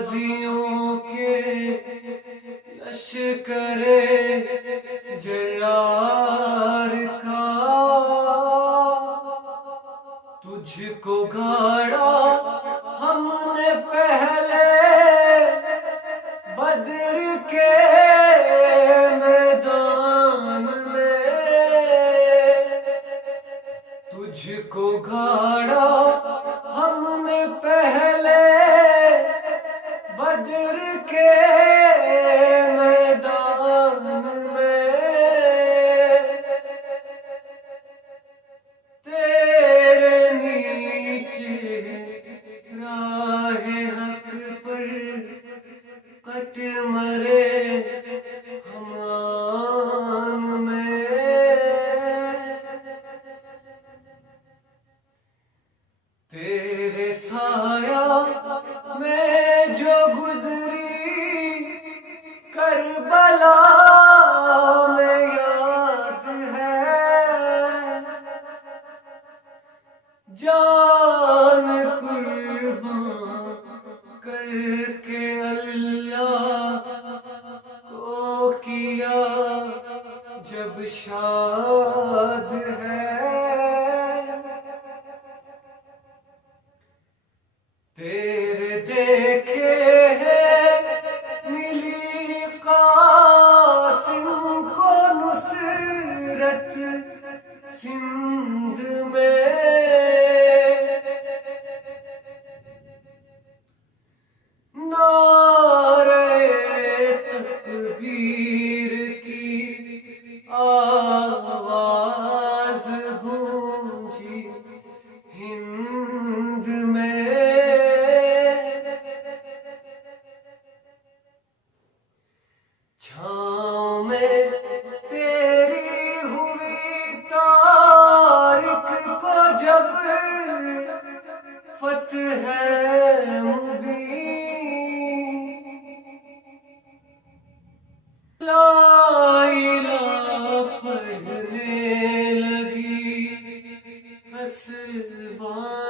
غازیوں کے لشکر جرار کا تجھ کو گاڑا ہم نے پہلے بدر کے میدان میں، تجھ کو گاڑا ہم نے پہلے بدر کے میدان میں، تیرے نیچے راہ حق پر کٹ مرے ہم آن میں، تیرے سایہ میں جو گزری کربلا میں یاد ہے، جان قربان کر کے اللہ کو کیا جب شاد ہے، تیرے دیکھے ہیں ملی قاسم کو نصرت سندھ میں، نعرہ تکبیر کی آواز گونجی ہند میں، چھاؤں میں تیری ہوئی تاریخ کو جب فتح مبین، لا الہ پڑھنے لگی حسبانیاں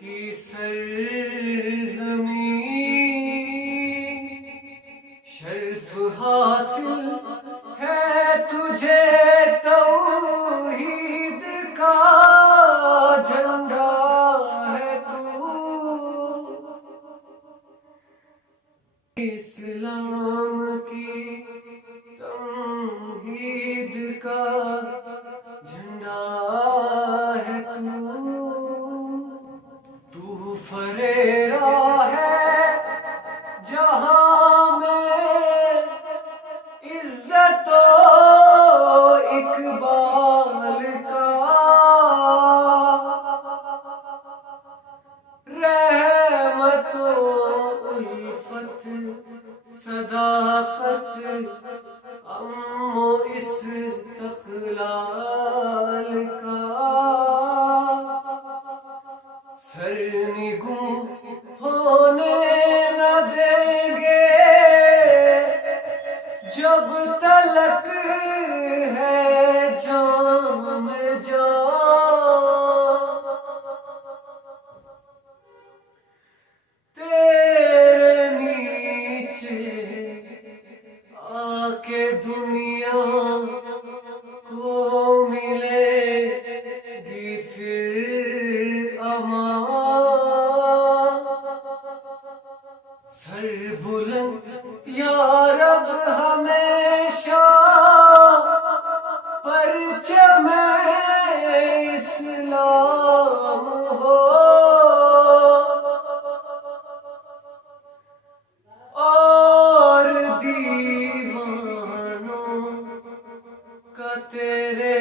کی سرزمین، شرف حاصل ہے تجھے توحید کا جھنڈا ہے تو، اسلام کی توحید کا جھنڈا ہے تو فریرا ہے جہاں میں عزت و اقبال کا، رحمت و الفت صداقت ام و استقلال کا، سرنگوں ہونے نہ دیں گے جب تلک ہے جام جان، تیرے نیچے آ کے دنیا کو ملے گی پھر امان، سر بلند یا رب ہمیشہ پرچم اسلام ہو، اور دیوانوں کا تیرے